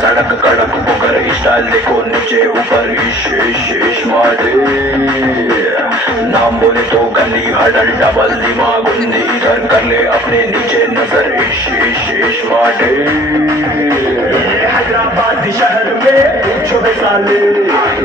सड़क कड़क pucker style देखो नीचे ऊपर इश मारे नाम बोले तो गली हडल डबल दिमाग उन्दी इधर कर ले अपने नीचे नजर इश मारे हैदराबाद शहर में पूछो साले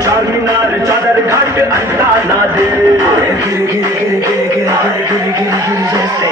चार मीनार चादर घाट अंता ना दे गिर गिर गिर गिर गिर गिर गिर गिर गिर जैसे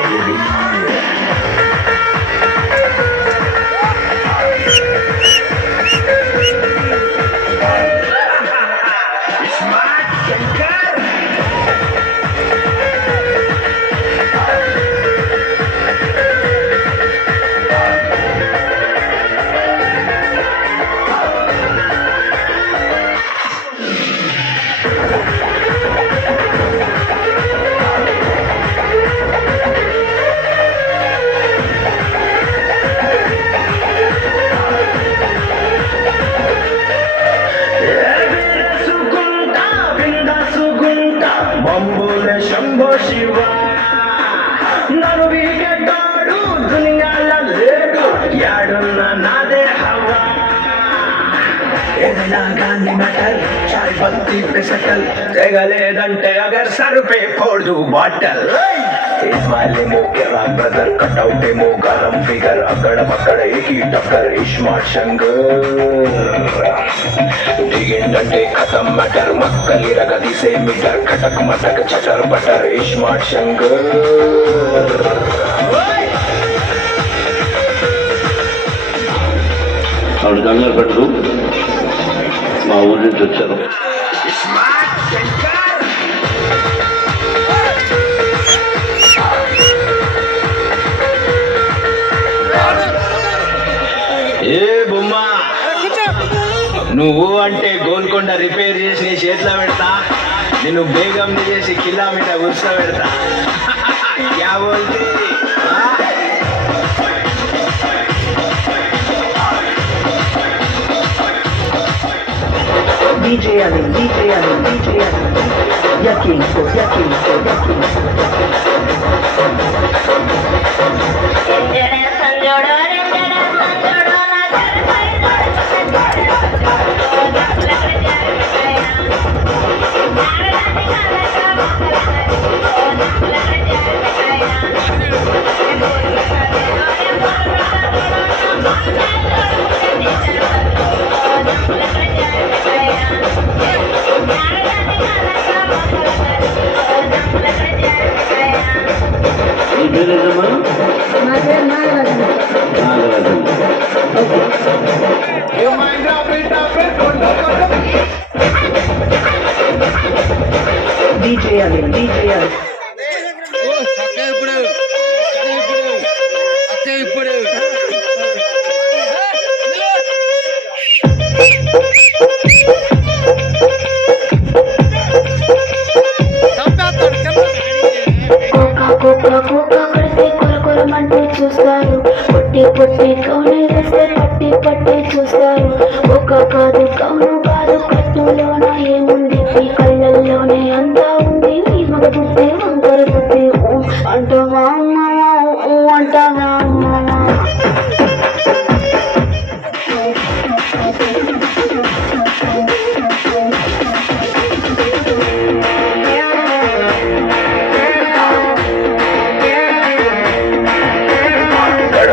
बंबोले शंभो शिवा ननु बीगेटाडू दुनियाला लेडू याडुन्न नादे हवा ఏదైనా గాంధీ మెటల్ చాయ్ పత్తి पे సెటల్ తెగలేదంటే అగర్ సర్ पे फोड़ दूं బాటల్ इस्माइल मो के राग ब्रदर कटआउट मो गरम फिगर अकड़ पकड़ एक ही टक्कर इस्मार्ट शंकर दिगिंदंटे खत्म मैटर मक्कली रगदी से मीटर खटक मटक चटर पटर इस्मार्ट शंकर और गंगर भट्टू మా ఊరి నుంచి వచ్చారు. ఏ బొమ్మా నువ్వు అంటే గోల్కొండ రిపేర్ చేసి నీ చేతిలో పెడతా నేను బేగం చేసి కిలోమీటర్ ఉత్సవ పెడతా క్యా బోల్తే DJ Ali, Yakin. DJ Ali. చూస్తారు పొట్టి కౌనే వేస్తే పట్టి చూస్తారు ఒక కాదు కౌను కాదు కట్టులోన ఏముంది ఈ కళ్ళల్లోనే అంతా ఉంది ఈ మగ బుద్ధి వంకర బుద్ధి అంటావా అంటావా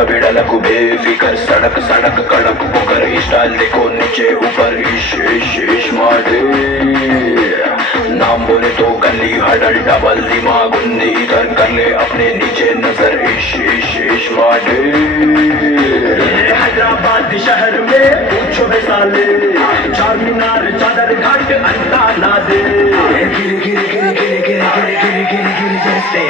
बिड़लक बेफिकर सड़क कड़क पुकर स्टाइल देखो नीचे ऊपर इश मारे नाम बोले तो गली हडल डबल दिमाग उन्दी इधर कर ले अपने नीचे नजर इश मारे हैदराबाद शहर में पूछो साले चार मीनार चादर घाट अंता ना दे गिर गिर गिर गिर गिर गिर गिर गिर गिर जैसे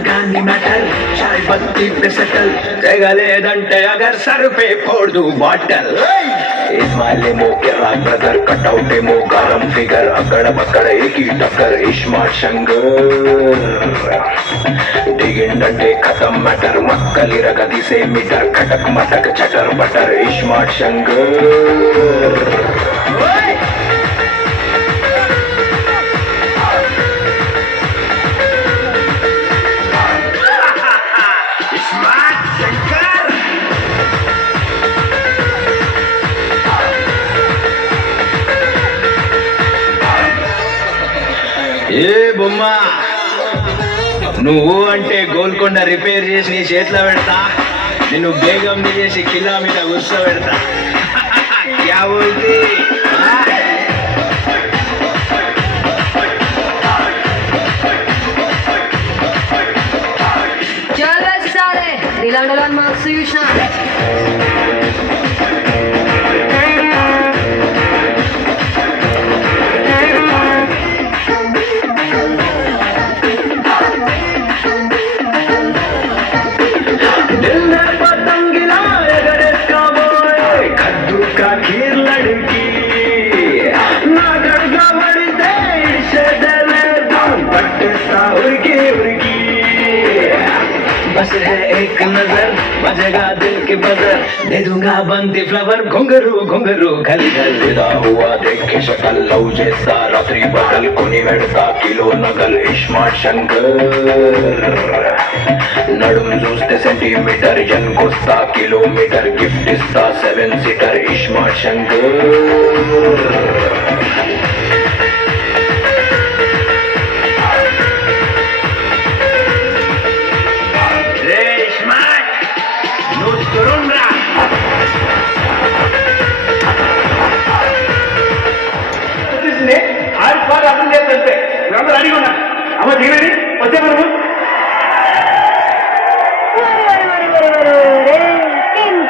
गांधी मैटर चाय पत्ती पे सेटल जगलेदंटे अगर सर पे फोड़ दूं बॉटल इस्माइल मो के राग ब्रदर कटआउट मो गरम फिगर अकड़ बकड़ एक ही टक्कर इस्मार्ट शंकर दिगिंडंटे खत्म मैटर मक्कली रगदी से मीटर खटक मटक चटर बटर इस्मार्ट शंकर ఏ బొమ్మ నువ్వు అంటే గోల్కొండ రిపేర్ చేసి నీ చేతిలో పెడతా నిన్ను బేగం చేసి కిలా మీద కూర్చో పెడతా క్యా బోల్తీ चल साले दिलांडलान मार्क्स చూసిన बस है एक नजर बजेगा दिल के बजर दे दूंगा बंदी फ्लावर घुंघरू घुंघरू घल घल विदा हुआ देख के शक्ल लव जैसा रात्रि बदल कोनी वेड़ता किलो नगल इस्मार्ट शंकर नडुम చూస్తే సెంటీమీటర్ జన్కొస్తా కిలోమీటర్ గిఫ్ట్ ఇస్తా 7 సీటర్ ఇస్మార్ట్ శంకర్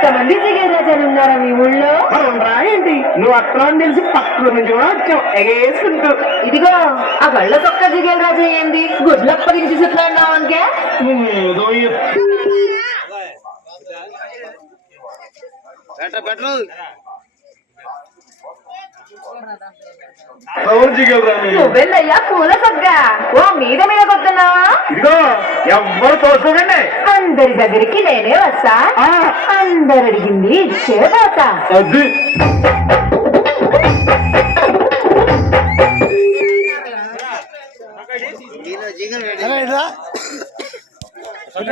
ఇంతమంది జిగేల్ రాజాలు ఉన్నారా మీ ఊళ్ళో ఏంటి నువ్వు అక్కడ తెలిసి పక్కన నుంచి కూడా వచ్చావు ఎగేసుకుంటూ ఇదిగో ఆ గళ్ళ తొక్క జిగేల్ రాజా ఏంది గుడ్లప్పగించి చెట్లాడినావు అనుకే నువ్వెళ్ళయ్యా పూల సగ్గా ఓ మీద మీద కొడుతున్నావా ఇదిగో ఎవ్వరు తోసుకోకండి అందరి దగ్గరికి నేనే వస్తా అందరు అడిగింది ఇచ్చే పోతా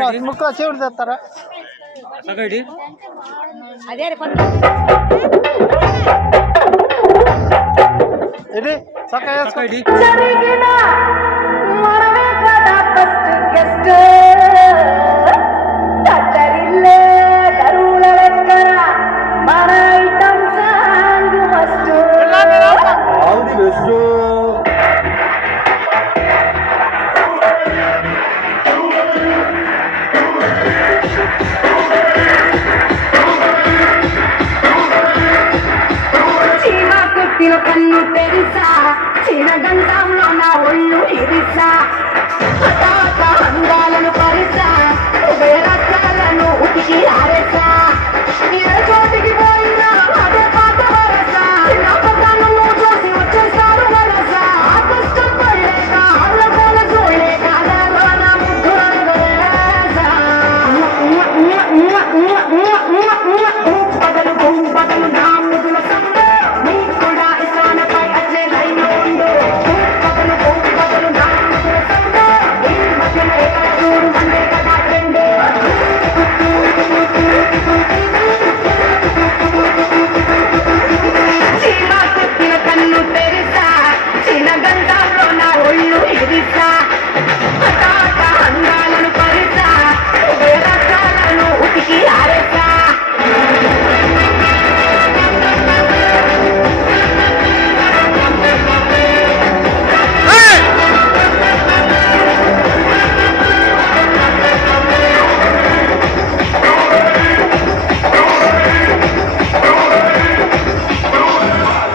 అది ముక్క చెవుడు తెస్తారా అదే ఇది చక్కగా జరిగిన మనమే కదా ఫస్ట్ గెస్ట్